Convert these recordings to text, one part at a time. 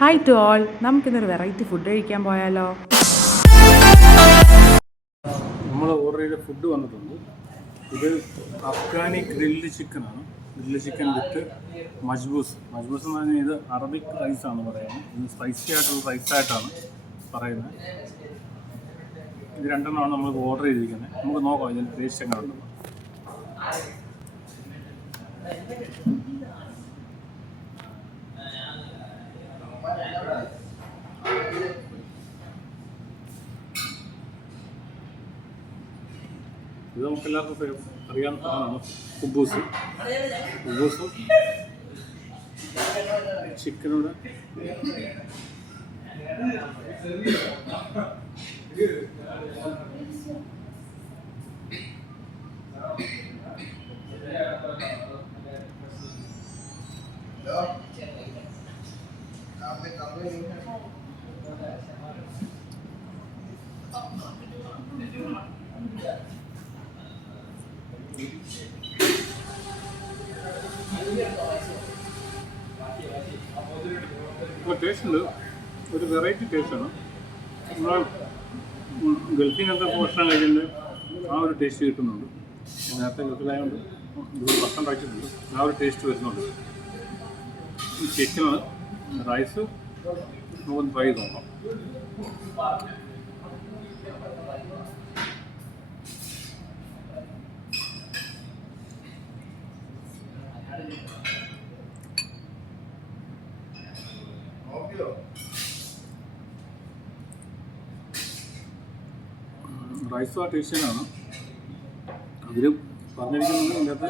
Hi to all, നമുക്കിന്നൊരു variety food കഴിക്കാൻ പോയാലോ? നമ്മൾ ഓർഡർ ചെയ്ത ഫുഡ് വന്നിട്ടുണ്ട്. ഇത് അഫ്ഗാനി ഗ്രിൽഡ് ചിക്കനാണ്. ഗ്രിൽഡ് ചിക്കൻ വിത്ത് മജ്ബൂസ്. മജ്ബൂസ് എന്ന് പറഞ്ഞാൽ ഇത് അറബിക് റൈസാണ് പറയുന്നത്. ഇത് സ്പൈസി ആയിട്ടുള്ള റൈസായിട്ടാണ് പറയുന്നത്. ഇത് രണ്ടെണ്ണമാണ് നമ്മൾ ഓർഡർ ചെയ്തിരിക്കുന്നത്. നമുക്ക് നോക്കാം ഇതിൻ്റെ ടേസ്റ്റ് എങ്ങനെ ഉണ്ടെന്ന്. ഇത് നമുക്കെല്ലാവർക്കും അറിയാവുന്ന സാധനമാണ് കുബൂസ്. കുബൂസും ചിക്കനോട് ടേസ്റ്റ് ഉണ്ട്. ഒരു വെറൈറ്റി ടേസ്റ്റാണ്. നമ്മൾ ഗൾഫിനൊക്കെ ഭക്ഷണം കഴിക്കുമ്പോൾ ആ ഒരു ടേസ്റ്റ് കിട്ടുന്നുണ്ട്. നേരത്തെ ഗൾഫിലായതുകൊണ്ട് ഇത് ഭക്ഷണം കഴിച്ചിട്ടുണ്ട്. ആ ഒരു ടേസ്റ്റ് വരുന്നുണ്ട്. ഈ ചിക്കനാണ്. റൈസ് നമുക്ക് ട്രൈ ചെയ്ത് നോക്കാം. റൈസ് ആ ടേസ്റ്റിനാണ്. അതിൽ പറഞ്ഞിരിക്കുന്നത് ഇതിനകത്ത്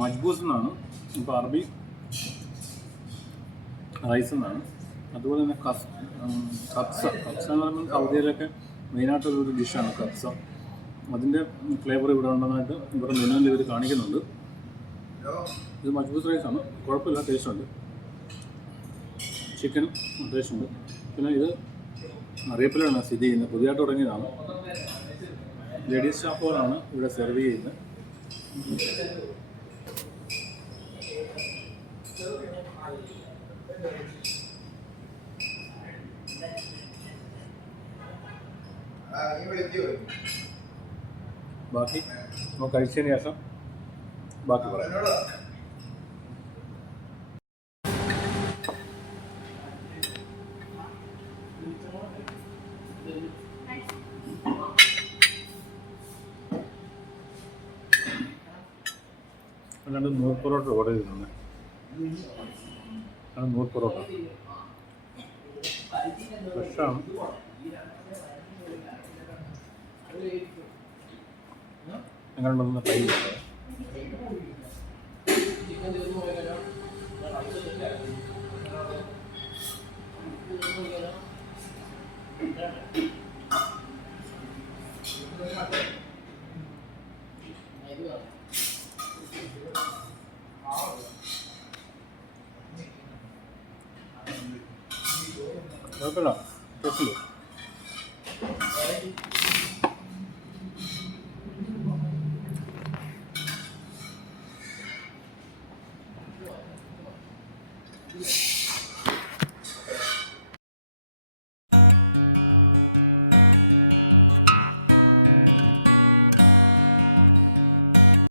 മജ്ബൂസ് എന്നാണ്. ഇപ്പോൾ അറബി റൈസ് എന്നാണ്. അതുപോലെ തന്നെ കബ്സ എന്ന് പറയുമ്പോൾ സൗദിയിലൊക്കെ മെയിനായിട്ടുള്ളൊരു ഡിഷാണ് കബ്സ. അതിൻ്റെ ഫ്ലേവർ ഇവിടെ ഉണ്ടെന്നായിട്ട് ഇവിടെ മെനുവിൽ ഇവർ കാണിക്കുന്നുണ്ട്. ഇത് മജ്ബൂസ് റൈസാണ്. കുഴപ്പമില്ല, ടേസ്റ്റുണ്ട്. ചിക്കനും ടേസ്റ്റുണ്ട്. പിന്നെ ഇത് അറിയപ്പിലാണ് സ്ഥിതി ചെയ്യുന്നത്. പുതിയതായിട്ട് തുടങ്ങിയതാണ്. ലേഡീസ് സ്റ്റാഫുകളാണ് ഇവിടെ സെർവ് ചെയ്യുന്നത്. ബാക്കി നമുക്ക് കഴിച്ചതിന് ശേഷം ബാക്കി പറയാം. അല്ലാണ്ട് 100 പൊറോട്ട ഓർഡർ ചെയ്തിട്ടുണ്ട്. അത് 100 പൊറോട്ട ഫ്രഷാണ്. എങ്ങനെയുണ്ടെന്ന് ട്രൈ ചെയ്യാം. കുഴപ്പമില്ല, ടേസ്റ്റുണ്ട്.